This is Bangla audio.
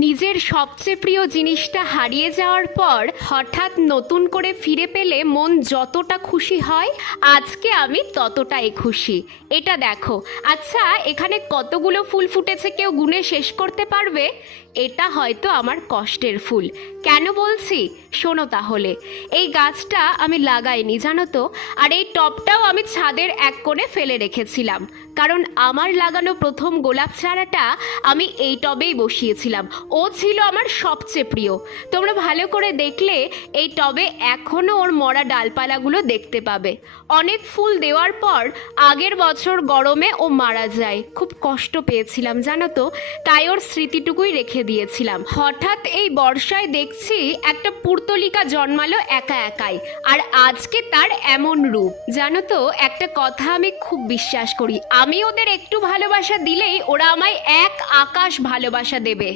নিজের সবচেয়ে প্রিয় জিনিসটা হারিয়ে যাওয়ার পর হঠাৎ নতুন করে ফিরে পেলে মন যতটা খুশি হয়, আজকে আমি ততটাই খুশি। এটা দেখো। আচ্ছা, এখানে কতগুলো ফুল ফুটেছে কেউ গুনে শেষ করতে পারবে? এটা হয়তো আমার কষ্টের ফুল। কেন বলছি শোনো তাহলে। এই গাছটা আমি লাগাইনি জানো তো, আর এই টবটাও আমি ছাদের এক কোণে ফেলে রেখেছিলাম, কারণ আমার লাগানো প্রথম গোলাপ চারাটা আমি এই টবেই বসিয়েছিলাম। ও ছিল আমার সবচেয়ে প্রিয়। তোমরা ভালো করে দেখলে এই টবে এখনও ওর মরা ডালপালাগুলো দেখতে পাবে। অনেক ফুল দেওয়ার পর আগের বছর গরমে ও মারা যায়। খুব কষ্ট পেয়েছিলাম জানো তো, তাই ওর স্মৃতিটুকুই রেখে দিয়েছিলাম। হঠাৎ এই বর্ষায় দেখছি একটা পুর্তলিকা জন্মালো একা একাই, আর আজকে তার এমন রূপ। জানো তো, একটা কথা আমি খুব বিশ্বাস করি, আমি ওদের একটু ভালোবাসা দিলেই ওরা আমায় এক আকাশ ভালোবাসা দেবে।